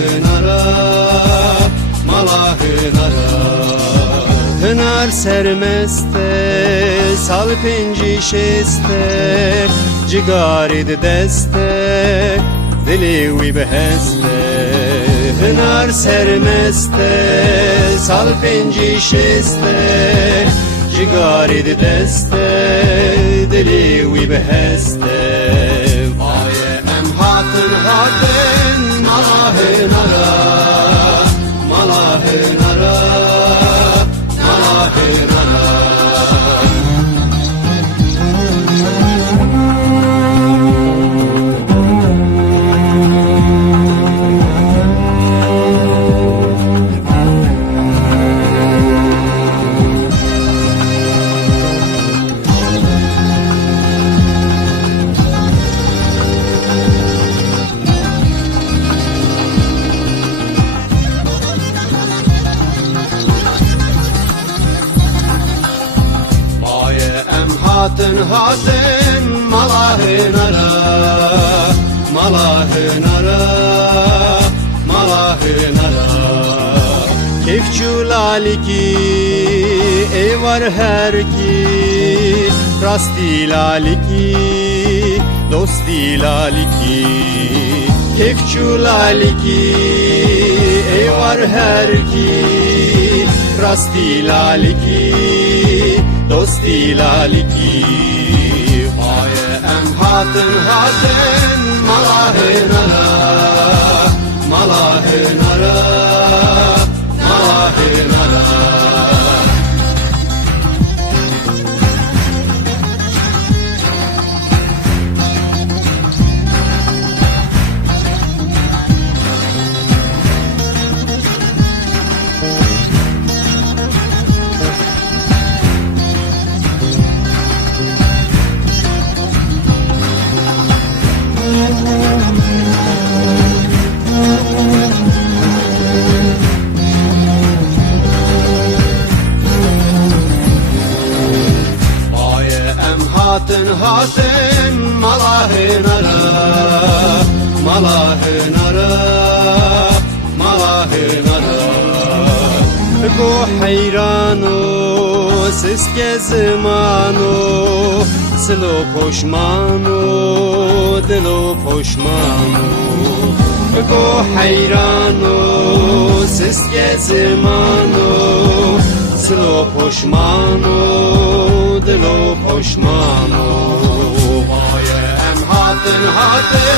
hınara, mala hınara. Hınar sermeste, sal penci şeste, cigarid deste, dili wî biheste. Hınar sermeste, sal penci şeste, cigarid deste, dili wî biheste. Vaye em hatın hatın, mala hınara, mala hınara, mala hınara. Hatın hatın, mala hınara, mala hınara, mala hınara. Kefçu laliki, ey var her ki, rasti laliki, dosti laliki. Kefçu laliki, ey var her ki, rasti laliki, dosti laliki. Vaye em hatın hatın, mala hınara, mala hınara, mala hınara. Hatın hatın, mala hınara, mala hınara, mala hınara. Go heyrano, siske zimano, silo poşmano, dilo poşmano. Go heyrano, siske zimano, silo poşmano, dilo poşmano. Vaye em hatın hatın,